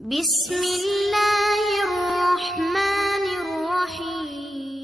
بسم اللہ الرحمن الرحیم۔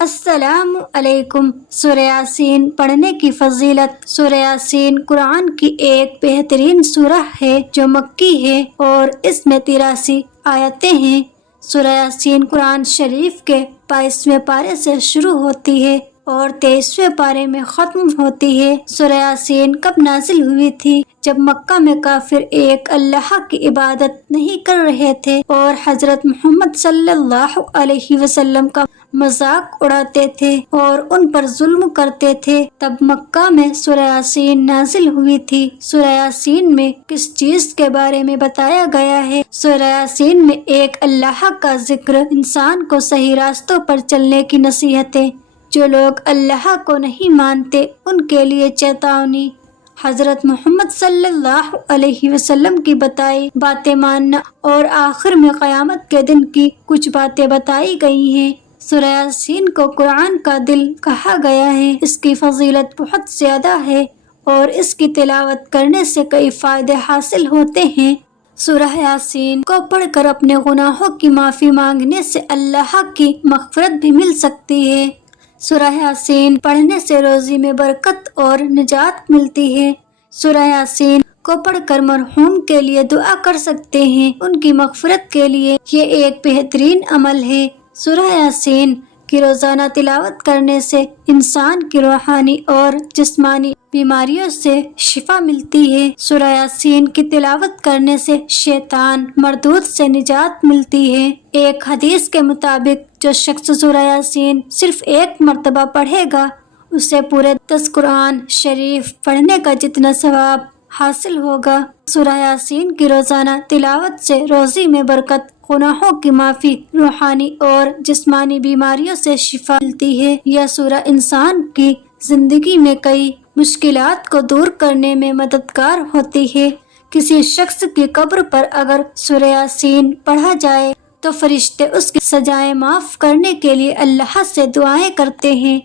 السلام علیکم۔ سورہ یاسین پڑھنے کی فضیلت۔ سورہ یاسین قرآن کی ایک بہترین سورہ ہے جو مکی ہے اور اس میں 83 آیتیں ہیں۔ سورہ یاسین قرآن شریف کے 22ویں پارے سے شروع ہوتی ہے اور 23ویں پارے میں ختم ہوتی ہے۔ سورہ یاسین کب نازل ہوئی تھی؟ جب مکہ میں کافر ایک اللہ کی عبادت نہیں کر رہے تھے اور حضرت محمد صلی اللہ علیہ وسلم کا مذاق اڑاتے تھے اور ان پر ظلم کرتے تھے، تب مکہ میں سورہ یاسین نازل ہوئی تھی۔ سورہ یاسین میں کس چیز کے بارے میں بتایا گیا ہے؟ سورہ یاسین میں ایک اللہ کا ذکر، انسان کو صحیح راستوں پر چلنے کی نصیحتیں، جو لوگ اللہ کو نہیں مانتے ان کے لیے چیتونی، حضرت محمد صلی اللہ علیہ وسلم کی بتائی باتیں ماننا اور آخر میں قیامت کے دن کی کچھ باتیں بتائی گئی ہیں۔ سورہ یاسین کو قرآن کا دل کہا گیا ہے۔ اس کی فضیلت بہت زیادہ ہے اور اس کی تلاوت کرنے سے کئی فائدے حاصل ہوتے ہیں۔ سورہ یاسین کو پڑھ کر اپنے گناہوں کی معافی مانگنے سے اللہ کی مغفرت بھی مل سکتی ہے۔ سورہ یاسین پڑھنے سے روزی میں برکت اور نجات ملتی ہے۔ سورہ یاسین کو پڑھ کر مرحوم کے لیے دعا کر سکتے ہیں، ان کی مغفرت کے لیے یہ ایک بہترین عمل ہے۔ سورہ یاسین کی روزانہ تلاوت کرنے سے انسان کی روحانی اور جسمانی بیماریوں سے شفا ملتی ہے۔ سورہ یاسین کی تلاوت کرنے سے شیطان مردود سے نجات ملتی ہے۔ ایک حدیث کے مطابق جو شخص سورہ یاسین صرف ایک مرتبہ پڑھے گا، اسے پورے 10 قرآن شریف پڑھنے کا جتنا ثواب حاصل ہوگا۔ سورہ یاسین کی روزانہ تلاوت سے روزی میں برکت، گناہوں کی معافی، روحانی اور جسمانی بیماریوں سے شفا ملتی ہے۔ یہ سورہ انسان کی زندگی میں کئی مشکلات کو دور کرنے میں مددگار ہوتی ہے۔ کسی شخص کی قبر پر اگر سورہ یاسین پڑھا جائے تو فرشتے اس کی سزائیں معاف کرنے کے لیے اللہ سے دعائیں کرتے ہیں۔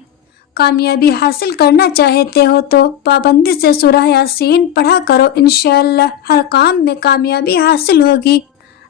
کامیابی حاصل کرنا چاہتے ہو تو پابندی سے سورہ یاسین پڑھا کرو، انشاءاللہ ہر کام میں کامیابی حاصل ہوگی۔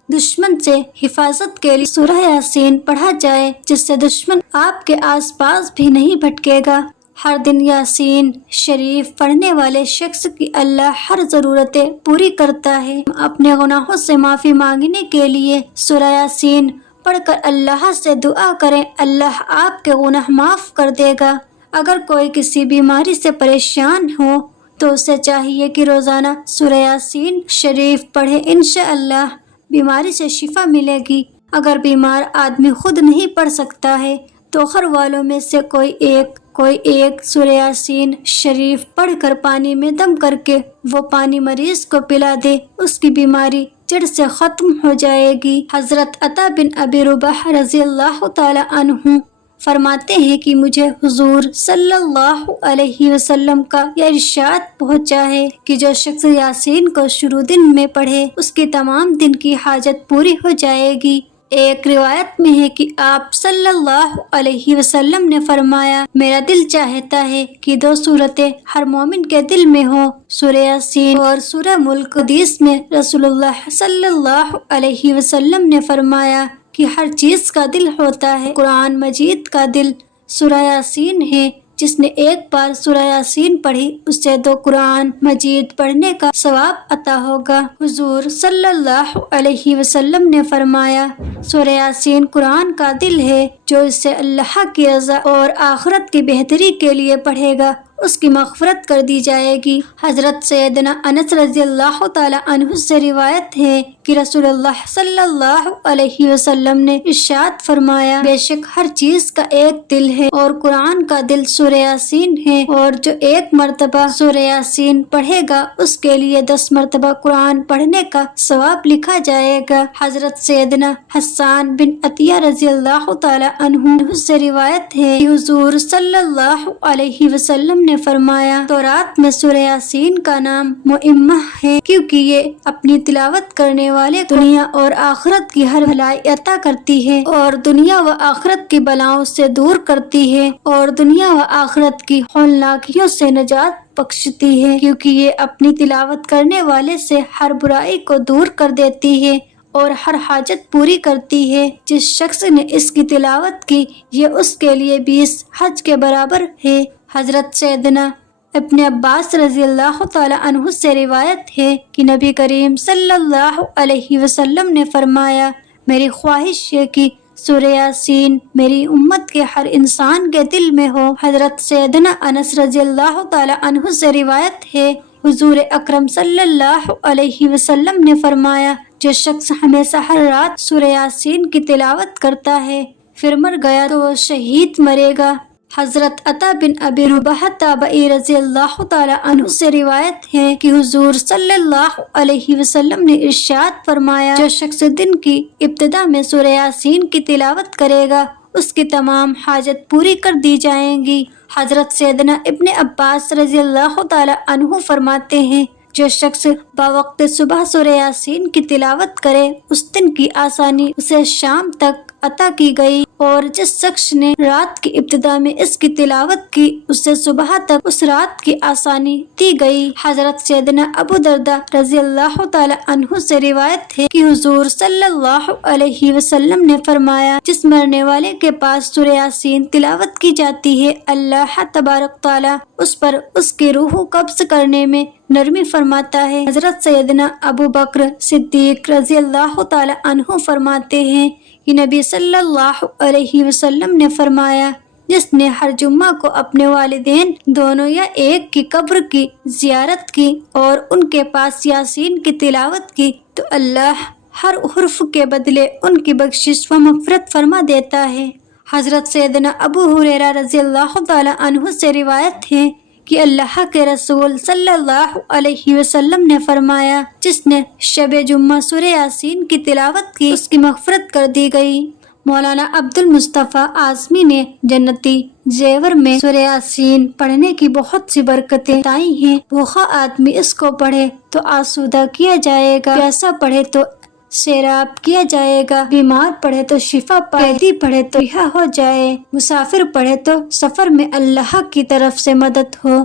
دشمن سے حفاظت کے لیے سورہ یاسین پڑھا جائے، جس سے دشمن آپ کے آس پاس بھی نہیں بھٹکے گا۔ ہر دن یاسین شریف پڑھنے والے شخص کی اللہ ہر ضرورتیں پوری کرتا ہے۔ اپنے گناہوں سے معافی مانگنے کے لیے سورہ یاسین پڑھ کر اللہ سے دعا کریں، اللہ آپ کے گناہ معاف کر دے گا۔ اگر کوئی کسی بیماری سے پریشان ہو تو اسے چاہیے کہ روزانہ سورہ یاسین شریف پڑھے، انشاءاللہ بیماری سے شفا ملے گی۔ اگر بیمار آدمی خود نہیں پڑھ سکتا ہے تو گھر والوں میں سے کوئی ایک سورہ یاسین شریف پڑھ کر پانی میں دم کر کے وہ پانی مریض کو پلا دے، اس کی بیماری جڑ سے ختم ہو جائے گی۔ حضرت عطا بن ابی رباح رضی اللہ تعالی عنہ فرماتے ہیں کہ مجھے حضور صلی اللہ علیہ وسلم کا یہ ارشاد پہنچا ہے کہ جو شخص یاسین کو شروع دن میں پڑھے اس کی تمام دن کی حاجت پوری ہو جائے گی۔ ایک روایت میں ہے کہ آپ صلی اللہ علیہ وسلم نے فرمایا، میرا دل چاہتا ہے کہ 2 سورتیں ہر مومن کے دل میں ہوں، سورہ یاسین اور سورہ ملک۔ حدیث میں رسول اللہ صلی اللہ علیہ وسلم نے فرمایا کہ ہر چیز کا دل ہوتا ہے، قرآن مجید کا دل سورہ یاسین ہے۔ جس نے ایک بار سورہ یاسین پڑھی اسے 2 قرآن مجید پڑھنے کا ثواب عطا ہوگا۔ حضور صلی اللہ علیہ وسلم نے فرمایا، سورہ یاسین قرآن کا دل ہے، جو اسے اللہ کی رضا اور آخرت کی بہتری کے لیے پڑھے گا اس کی مغفرت کر دی جائے گی۔ حضرت سیدنا انس رضی اللہ تعالی عنہ سے روایت ہے کہ رسول اللہ صلی اللہ علیہ وسلم نے ارشاد فرمایا، بے شک ہر چیز کا ایک دل ہے اور قرآن کا دل سورہ یاسین ہے، اور جو ایک مرتبہ سورہ یاسین پڑھے گا اس کے لیے 10 مرتبہ قرآن پڑھنے کا ثواب لکھا جائے گا۔ حضرت سیدنا حسان بن عطیہ رضی اللہ تعالی عنہ سے روایت ہے کہ حضور صلی اللہ علیہ وسلم نے فرمایا تورات میں سورہ یاسین کا نام مؤمہ ہے کیونکہ یہ اپنی تلاوت کرنے والے کو دنیا اور آخرت کی ہر بھلائی عطا کرتی ہے اور دنیا و آخرت کی بلاؤں سے دور کرتی ہے اور دنیا و آخرت کی ہولناکیوں سے نجات بخشتی ہے کیونکہ یہ اپنی تلاوت کرنے والے سے ہر برائی کو دور کر دیتی ہے اور ہر حاجت پوری کرتی ہے۔ جس شخص نے اس کی تلاوت کی یہ اس کے لیے 20 حج کے برابر ہے۔ حضرت سیدنا ابن عباس رضی اللہ تعالی عنہ سے روایت ہے کہ نبی کریم صلی اللہ علیہ وسلم نے فرمایا میری خواہش ہے کہ سورہ یاسین میری امت کے ہر انسان کے دل میں ہو۔ حضرت سیدنا انس رضی اللہ تعالی عنہ سے روایت ہے حضور اکرم صلی اللہ علیہ وسلم نے فرمایا جو شخص ہمیشہ ہر رات سورہ یاسین کی تلاوت کرتا ہے پھر مر گیا تو وہ شہید مرے گا۔ حضرت عطا بن ابی رباح تابعی رضی اللہ تعالی عنہ سے روایت ہے کہ حضور صلی اللہ علیہ وسلم نے ارشاد فرمایا جو شخص دن کی ابتدا میں سورہ یاسین کی تلاوت کرے گا اس کی تمام حاجت پوری کر دی جائیں گی۔ حضرت سیدنا ابن عباس رضی اللہ تعالی عنہ فرماتے ہیں جو شخص باوقت صبح سورہ یاسین کی تلاوت کرے اس دن کی آسانی اسے شام تک عطا کی گئی اور جس شخص نے رات کی ابتدا میں اس کی تلاوت کی اسے صبح تک اس رات کی آسانی دی گئی۔ حضرت سیدنا ابو درداء رضی اللہ تعالی عنہ سے روایت ہے کہ حضور صلی اللہ علیہ وسلم نے فرمایا جس مرنے والے کے پاس سورہ یاسین تلاوت کی جاتی ہے اللہ تبارک تعالی اس پر اس کی روح قبض کرنے میں نرمی فرماتا ہے۔ حضرت سیدنا ابو بکر صدیق رضی اللہ تعالی عنہ فرماتے ہیں کہ نبی صلی اللہ علیہ وسلم نے فرمایا جس نے ہر جمعہ کو اپنے والدین دونوں یا ایک کی قبر کی زیارت کی اور ان کے پاس یاسین کی تلاوت کی تو اللہ ہر حرف کے بدلے ان کی بخشش و مغفرت فرما دیتا ہے۔ حضرت سیدنا ابو ہریرہ رضی اللہ تعالی عنہ سے روایت ہے کہ اللہ کے رسول صلی اللہ علیہ وسلم نے فرمایا جس نے شب جمعہ سورہ یاسین کی تلاوت کی اس کی مغفرت کر دی گئی۔ مولانا عبد المصطفیٰ اعظمی نے جنتی زیور میں سورہ یاسین پڑھنے کی بہت سی برکتیں بتائی ہیں۔ بھوکا آدمی اس کو پڑھے تو آسودہ کیا جائے گا، پیاسا پڑھے تو سیراب کیا جائے گا، بیمار پڑھے تو شفا پائے، قیدی پڑھے تو رہا ہو جائے، مسافر پڑھے تو سفر میں اللہ کی طرف سے مدد ہو،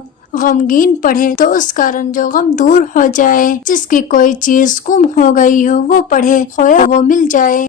غمگین پڑھے تو اس کا رنج و غم دور ہو جائے، جس کی کوئی چیز گم ہو گئی ہو وہ پڑھے، کھویا وہ مل جائے۔